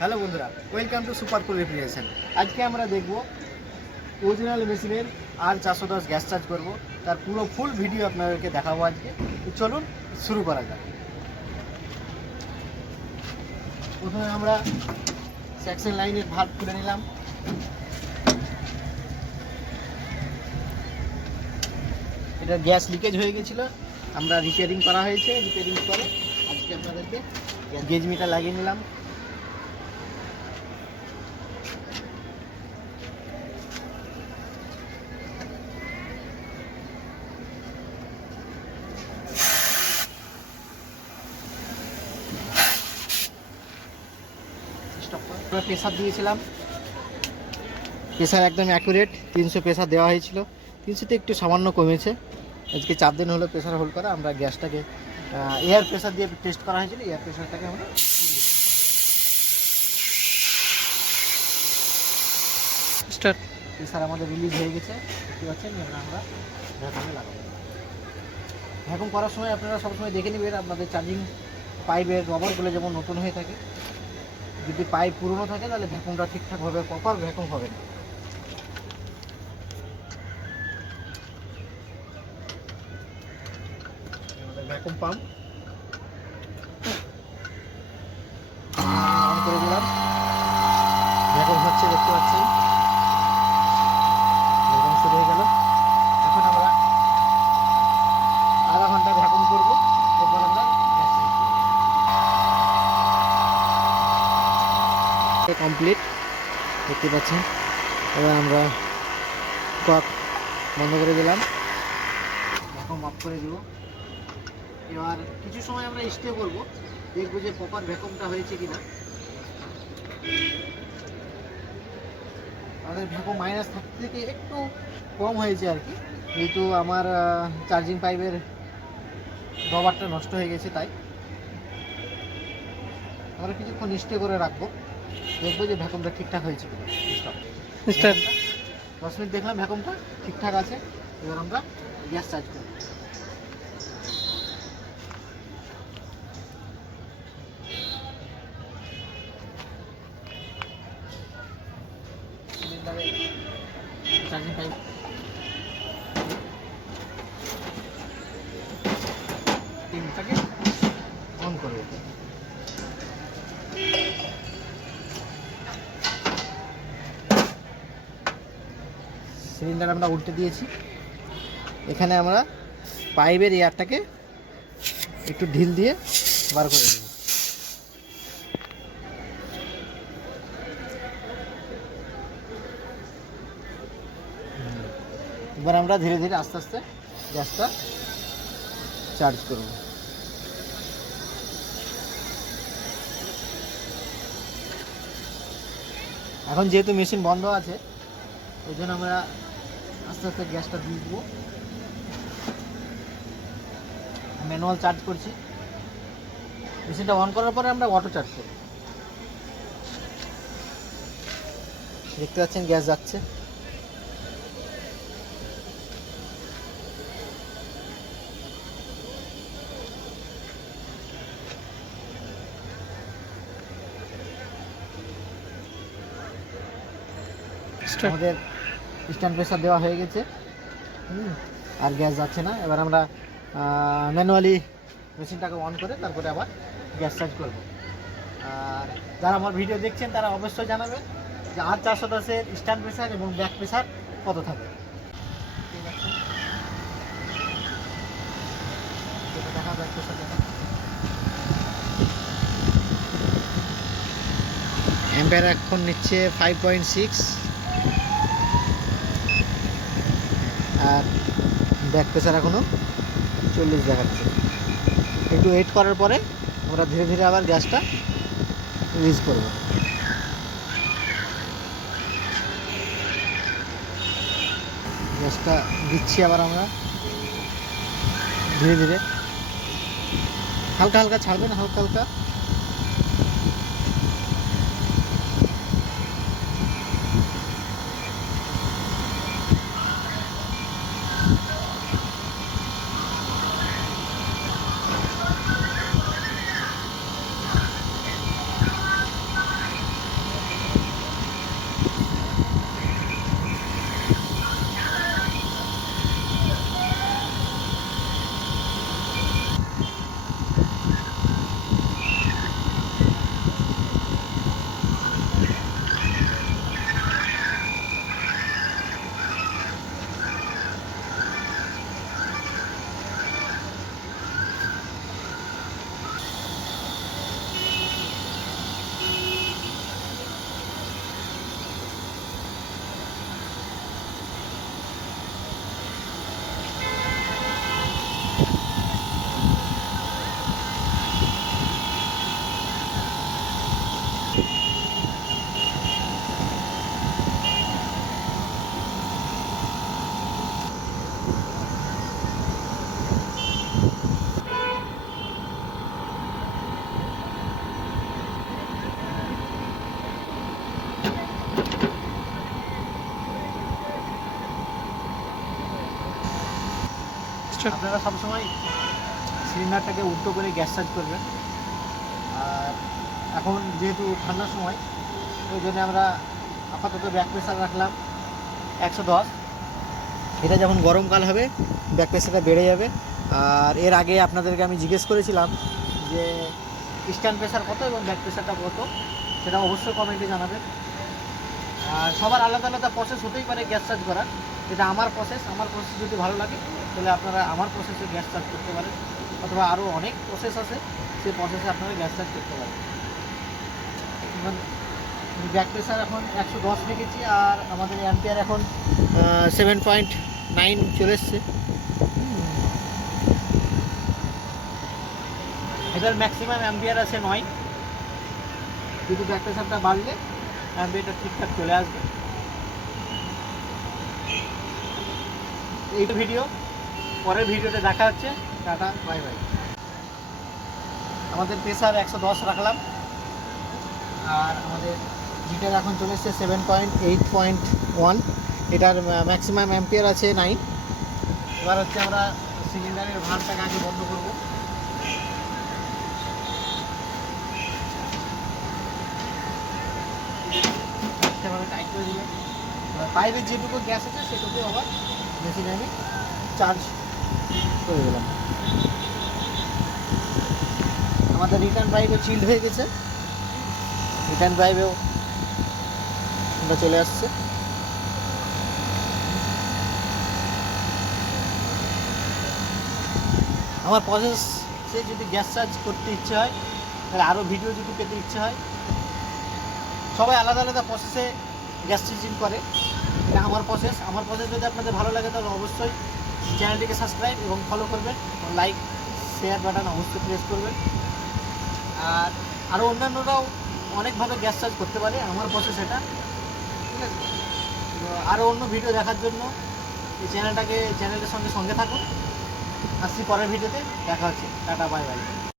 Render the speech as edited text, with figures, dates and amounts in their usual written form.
Hello বন্ধুরা, welcome to super cool refrigeration. আজকে আমরা দেখব অরিজিনাল মেশিনের R410 গ্যাস চার্জ করব, তার পুরো ফুল ভিডিও আপনাদেরকে দেখাবো আজকে। তো চলুন শুরু করা যাক। প্রথমে আমরা সেকশন লাইনের ভাল্ব খুলে নিলাম। এটা গ্যাস লিকেজ হয়ে গেছিলো, আমরা রিপেয়ারিং করা হয়েছে। রিপেয়ারিং করে আজকে আপনাদেরকে গেজ মিটার লাগিয়ে নিলাম। প্রেসার দিয়েছিলাম, প্রেসার একদম অ্যাকুরেট 300 প্রেসার দেওয়া হয়েছিল। 300তে একটু সামান্য কমেছে। আজকে 4 দিন হলো প্রেসার হোল্ড করা। আমরা গ্যাসটাকে এয়ার প্রেসার দিয়ে টেস্ট করা হয়েছিল। এয়ার প্রেসারটাকে আমরা স্টার্ট, প্রেসার আমাদের রিলিজ হয়ে গেছে, দেখতে পাচ্ছেন। এবার আমরা ভ্যাকুমে লাগাবো। ভ্যাকুম করার সময় আপনারা সবসময় দেখে নেবেন আপনাদের চার্জিং পাইপের রবারগুলো যেমন নতুন হয়ে থাকে। যদি পাইপ পুরনো থাকে তাহলে ভ্যাকুমটা ঠিকঠাক হবে, প্রপার ভ্যাকুম হবে না। ভ্যাকুম পাম্প অন করে দিলাম, ভ্যাকুম হচ্ছে, দেখতে পাচ্ছেন। ভ্যাকুম শুরু হয়ে গেল। এখন আমরা আধা ঘন্টা ভ্যাকুম করবো, এরপর আমরা কমপ্লিট, দেখতে পাচ্ছেন। এবার আমরা কক বন্ধ করে দিলাম, ভ্যাকুম অফ করে দিব। এবার কিছু সময় আমরা স্টে করব, দেখবো যে প্রপার ভ্যাকুমটা হয়েছে কিনা। আমাদের ভ্যাকুম -30 থেকে একটু কম হয়েছে আর কি, যেহেতু আমার চার্জিং পাইপের রবারটা নষ্ট হয়ে গেছে, তাই আমরা কিছুক্ষণ স্টে করে রাখবো, দেখবো যে ভ্যাকুমটা ঠিকঠাক হয়েছে কিনা। 10 মিনিট দেখলাম ভ্যাকুমটা ঠিকঠাক আছে। এবার আমরা গ্যাস চার্জ করব। চার্জিং পাইপ পিনটাকে অন করব। সিলিন্ডার আমরা উল্টে দিয়েছি। এখানে আমরা পাইপের এয়ারটাকে একটু ঢিল দিয়ে বার করে দেব। এবার আমরা ধীরে ধীরে আস্তে আস্তে গ্যাসটা চার্জ করব। এখন যেহেতু মেশিন বন্ধ আছে, ওই জন্য আমরা আস্তে আস্তে গ্যাসটা দিয়ে দেবো। ম্যানুয়াল চার্জ করছি। মেশিনটা অন করার পরে আমরা অটো চার্জ করব। দেখতে পাচ্ছেন গ্যাস যাচ্ছে। আমাদের স্ট্যান্ড প্রেসার দেওয়া হয়ে গেছে, আর গ্যাস যাচ্ছে না। এবার আমরা ম্যানুয়ালি মেশিনটাকে অন করে তারপরে আবার গ্যাস চার্জ করব। আর যারা আমার ভিডিও দেখছেন তারা অবশ্যই জানাবেন যে R410-এর স্ট্যান্ড প্রেসার এবং ব্যাক প্রেসার কত থাকে। দেখা ব্যাক প্রেসার দেখা, অ্যাম্পিয়ার এখন নিচ্ছে 5.6, আর ব্যাক প্রেসার এখনও 40 দেখাচ্ছে। একটু ওয়েট করার পরে আমরা ধীরে ধীরে আবার গ্যাসটা রিলিজ করব। গ্যাসটা দিচ্ছি আবার আমরা ধীরে ধীরে, হালকা হালকা ছাড়বেন, হালকা হালকা। আচ্ছা। আপনারা সবসময় সিলিন্ডারটাকে উল্টো করে গ্যাস চার্জ করবেন। আর এখন যেহেতু ঠান্ডার সময়, ওই জন্য আমরা আপাতত ব্যাক প্রেসার রাখলাম 110। এটা যখন গরমকাল হবে ব্যাক প্রেসারটা বেড়ে যাবে। আর এর আগে আপনাদেরকে আমি জিজ্ঞেস করেছিলাম যে স্ট্যান্ড প্রেসার কত এবং ব্যাক প্রেসারটা কত, সেটা অবশ্যই কমেন্টে জানাবেন। আর সবার আলাদা আলাদা প্রসেস হতেই পারে গ্যাস চার্জ করার। এটা আমার প্রসেস যদি ভালো লাগে তাহলে আপনারা আমার প্রসেসে গ্যাস চার্জ করতে পারেন, অথবা আরও অনেক প্রসেস আছে, সেই প্রসেসে আপনারা গ্যাস চার্জ করতে পারেন। ব্যাক প্রেসার এখন 110 রেখেছি, আর আমাদের অ্যাম্পিয়ার এখন 7.9 চলে এসছে। এটার ম্যাক্সিমাম অ্যাম্পিয়ার আছে 9, কিন্তু ব্যাক প্রেসারটা বাড়লে অ্যাম্পিয়ারটা ঠিকঠাক চলে আসবে। এই ভিডিও, পরের ভিডিওতে দেখা হচ্ছে। Tata, bye bye. আমাদের প্রেসার 110 রাখলাম, আর আমাদের হিটার এখন চলে এসছে 7.8.1। এটার ম্যাক্সিমাম অ্যাম্পিয়ার আছে 9। এবার হচ্ছে আমরা সিলিন্ডারের ভালভটাকে আগে বন্ধ করব। সেভাবে টাইট করে দিলে পাইপের যেটুকু গ্যাস আছে সেটুকু আবার মেশিনে আমি চার্জ করে দিলাম। আমাদের রিটার্ন পাইপও চিল্ড হয়ে গেছে, রিটার্ন পাইপেও এটা চলে আসছে। আমার প্রসেসে যদি গ্যাস চার্জ করতে ইচ্ছে হয়, তাহলে আরও ভিডিও যদি পেতে ইচ্ছে হয়, সবাই আলাদা আলাদা প্রসেসে গ্যাস চার্জিং করে। এটা আমার প্রসেস যদি আপনাদের ভালো লাগে তাহলে অবশ্যই চ্যানেলটিকে সাবস্ক্রাইব এবং ফলো করবেন, লাইক শেয়ার বাটন অবশ্যই প্রেস করবেন। আর আরও অন্যান্যরাও অনেকভাবে গ্যাস চার্জ করতে পারে, আমার প্রসেস এটা, ঠিক আছে? তো আরও অন্য ভিডিও দেখার জন্য এই চ্যানেলটার সঙ্গে থাকুন। আসছি পরের ভিডিওতে, দেখা হচ্ছে। Tata, bye bye.